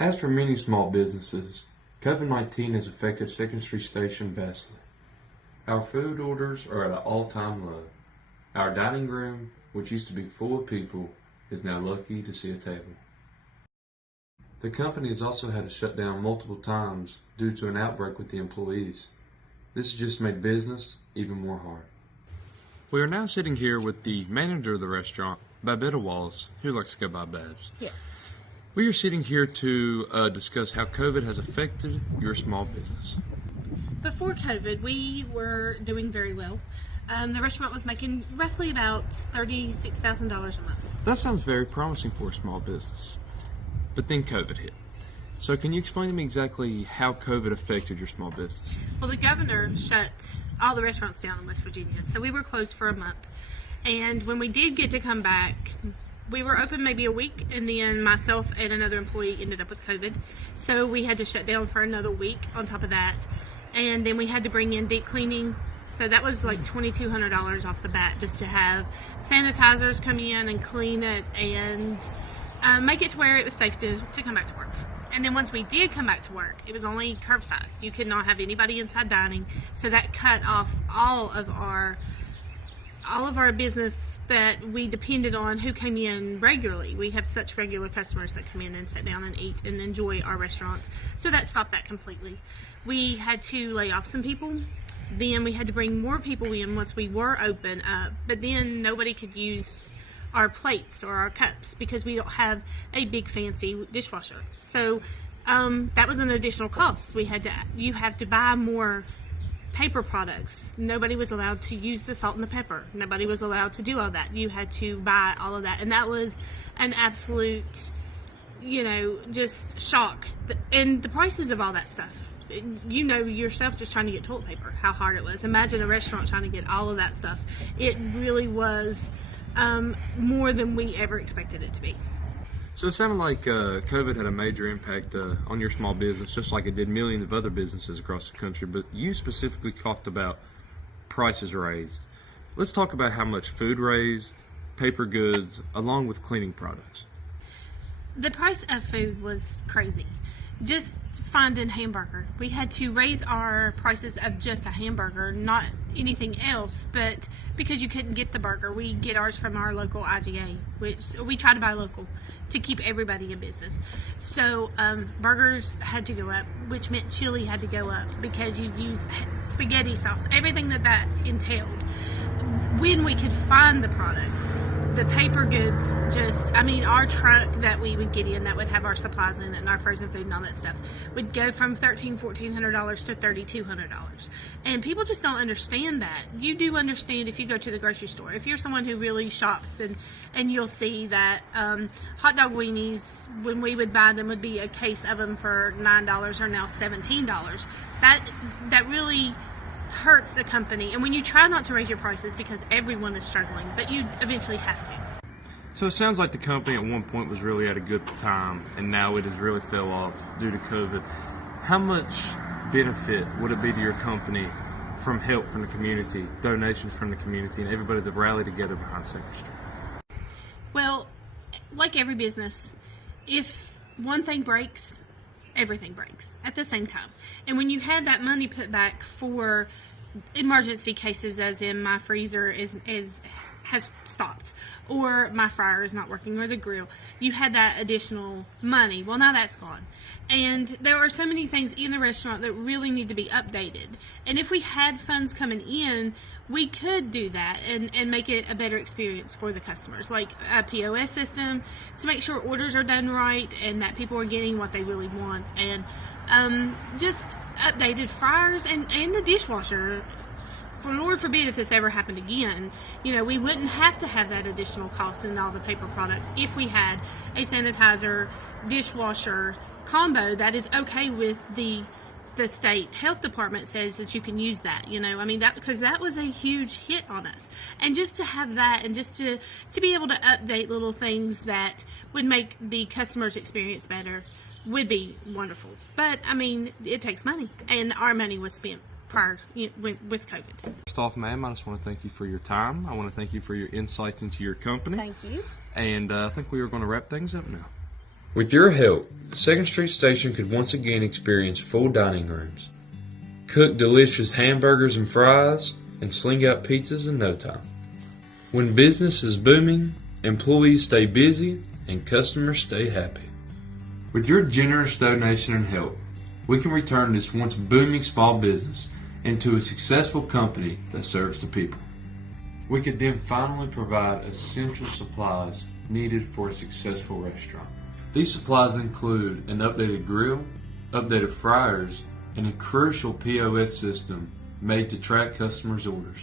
As for many small businesses, COVID-19 has affected Second Street Station vastly. Our food orders are at an all-time low. Our dining room, which used to be full of people, is now lucky to see a table. The company has also had to shut down multiple times due to an outbreak with the employees. This has just made business even more hard. We are now sitting here with the manager of the restaurant, Babetta Walls, who likes to go by Babs. Yes. We are sitting here to discuss how COVID has affected your small business. Before COVID, we were doing very well. The restaurant was making roughly about $36,000 a month. That sounds very promising for a small business. But then COVID hit. So can you explain to me exactly how COVID affected your small business? Well, the governor shut all the restaurants down in West Virginia, so we were closed for a month. And when we did get to come back, we were open maybe a week, and then myself and another employee ended up with COVID. So we had to shut down for another week on top of that. And then we had to bring in deep cleaning. So that was like $2,200 off the bat just to have sanitizers come in and clean it and make it to where it was safe to come back to work. And then once we did come back to work, it was only curbside. You could not have anybody inside dining. So that cut off all of our business that we depended on who came in regularly. We have such regular customers that come in and sit down and eat and enjoy our restaurant. So that stopped that completely. We had to lay off some people. Then we had to bring more people in once we were open up. But then nobody could use our plates or our cups because we don't have a big fancy dishwasher. So that was an additional cost. You have to buy more paper products. Nobody was allowed to use the salt and the pepper. Nobody was allowed to do all that. You had to buy all of that. And that was an absolute, just shock. And the prices of all that stuff. You know yourself just trying to get toilet paper, how hard it was. Imagine a restaurant trying to get all of that stuff. It really was more than we ever expected it to be. So it sounded like COVID had a major impact on your small business, just like it did millions of other businesses across the country, but you specifically talked about prices raised. Let's talk about how much food raised, paper goods, along with cleaning products. The price of food was crazy. Just finding hamburger. We had to raise our prices of just a hamburger, not anything else, but because you couldn't get the burger, we get ours from our local IGA, which we try to buy local to keep everybody in business. So burgers had to go up, which meant chili had to go up because you use spaghetti sauce, everything that entailed. When we could find the products, the paper goods, our truck that we would get in that would have our supplies in it and our frozen food and all that stuff would go from $1,400 to $3,200. And people just don't understand that. You do understand if you go to the grocery store. If you're someone who really shops and you'll see that hot dog weenies, when we would buy them, would be a case of them for $9 or now $17. That really hurts the company. And when you try not to raise your prices because everyone is struggling, but you eventually have to. So it sounds like the company at one point was really at a good time, and now it has really fell off due to COVID. How much benefit would it be to your company from help from the community, donations from the community, and everybody that rallied together behind Second Street? Well, like every business, if one thing breaks, everything breaks at the same time. And when you had that money put back for emergency cases, as in my freezer has stopped, or my fryer is not working, or the grill, you had that additional money. Well, now that's gone. And there are so many things in the restaurant that really need to be updated. And if we had funds coming in, we could do that and make it a better experience for the customers, like a POS system to make sure orders are done right and that people are getting what they really want, and just updated fryers and the dishwasher. For Lord forbid if this ever happened again, we wouldn't have to have that additional cost in all the paper products if we had a sanitizer, dishwasher combo that is okay with the state health department says that you can use that, because that was a huge hit on us. And just to have that, and just to be able to update little things that would make the customer's experience better would be wonderful. But it takes money, and our money was spent prior with COVID. First off, ma'am, I just want to thank you for your time. I want to thank you for your insights into your company. Thank you. And I think we are going to wrap things up now. With your help, Second Street Station could once again experience full dining rooms, cook delicious hamburgers and fries, and sling out pizzas in no time. When business is booming, employees stay busy and customers stay happy. With your generous donation and help, we can return this once booming small business into a successful company that serves the people. We could then finally provide essential supplies needed for a successful restaurant. These supplies include an updated grill, updated fryers, and a crucial POS system made to track customers' orders.